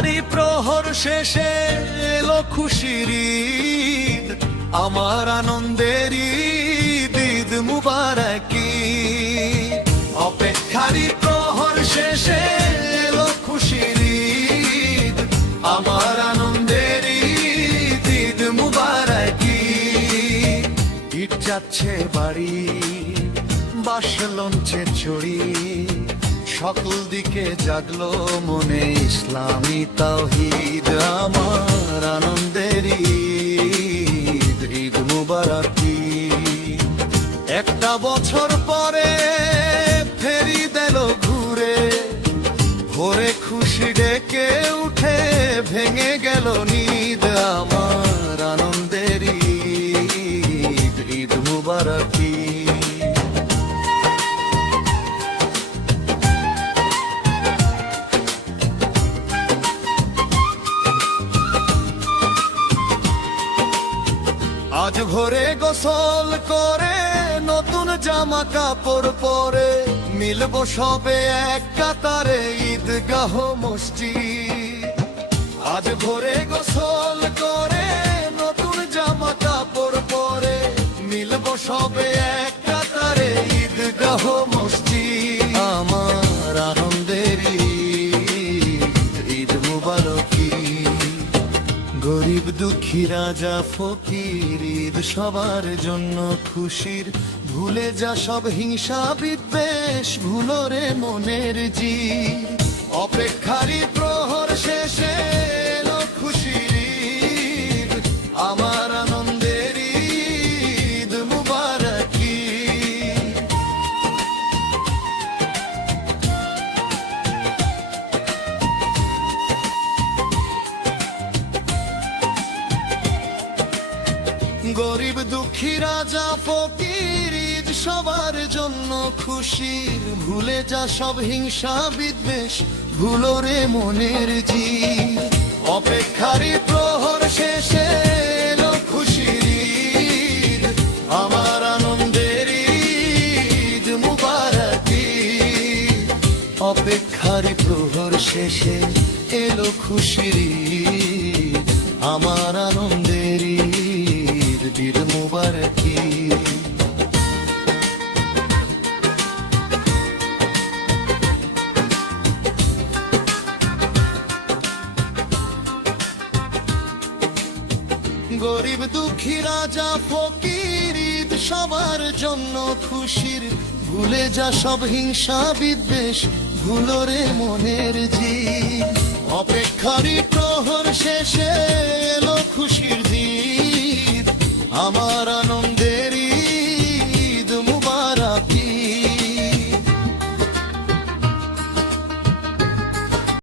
অপেক্ষারই প্রহর শেষে এলো খুশির ঈদ, আমার আনন্দের ঈদ, ঈদ মুবারক ঈদ। অপেক্ষারই প্রহর শেষে এলো খুশির ঈদ, আমার আনন্দের ঈদ, ঈদ মুবারক ঈদ। ঈদ যাচ্ছে বাড়ি বাস লঞ্চে চড়ি, সকল দিকে জাগলো মনে ইসলামী তাওহীদ, আমার আনন্দের ঈদ, ঈদ মুবারক ঈদ। একটা বছর পরে ফেরি দিল ঘুরে, ভোরে খুশি ডেকে উঠে ভেঙে গেল নিদ, আমার আনন্দের ঈদ, ঈদ মুবারক ঈদ। আজ ভোরে গোসল করে নতুন জামা কাপড় পরে, মিলবো সবে এক কাতারে ঈদগাহ মসজিদ। আজ ভোরে গোসল করে নতুন জামা কাপড় পরে, মিলবো সবে এক কাতারে ঈদগাহ মসজিদ, আমার আনন্দের ঈদ, ঈদ মুবারক ঈদ। গরিব দুঃখী রাজা ফকির ঈদ সবার জন্য খুশির, ভুলে যা সব হিংসা বিদ্বেষ, ভুলো রে মনের জিদ। অপেক্ষারই প্রহর শেষে এলো খুশির ঈদ, আমার আনন্দের ঈদ মুবারক ঈদ। গরিব দুঃখী রাজা ফকির ঈদ সবার জন্য খুশির, ভুলে যা সব হিংসা বিদ্বেষ, ভুলো রে মনের জিদ। অপেক্ষারই প্রহর শেষে এলো খুশির ঈদ, আমার আনন্দের ঈদ মুবারক ঈদ। অপেক্ষারই প্রহর শেষে এলো খুশির ঈদ, আমার আনন্দের ঈদ, ঈদ মুবারক ঈদ। গরিব দুঃখী রাজা ফকির ঈদ সবার জন্য খুশির, ভুলে যা সব হিংসা বিদ্বেষ, ভুলো রে মনের জিদ। অপেক্ষারই প্রহর শেষে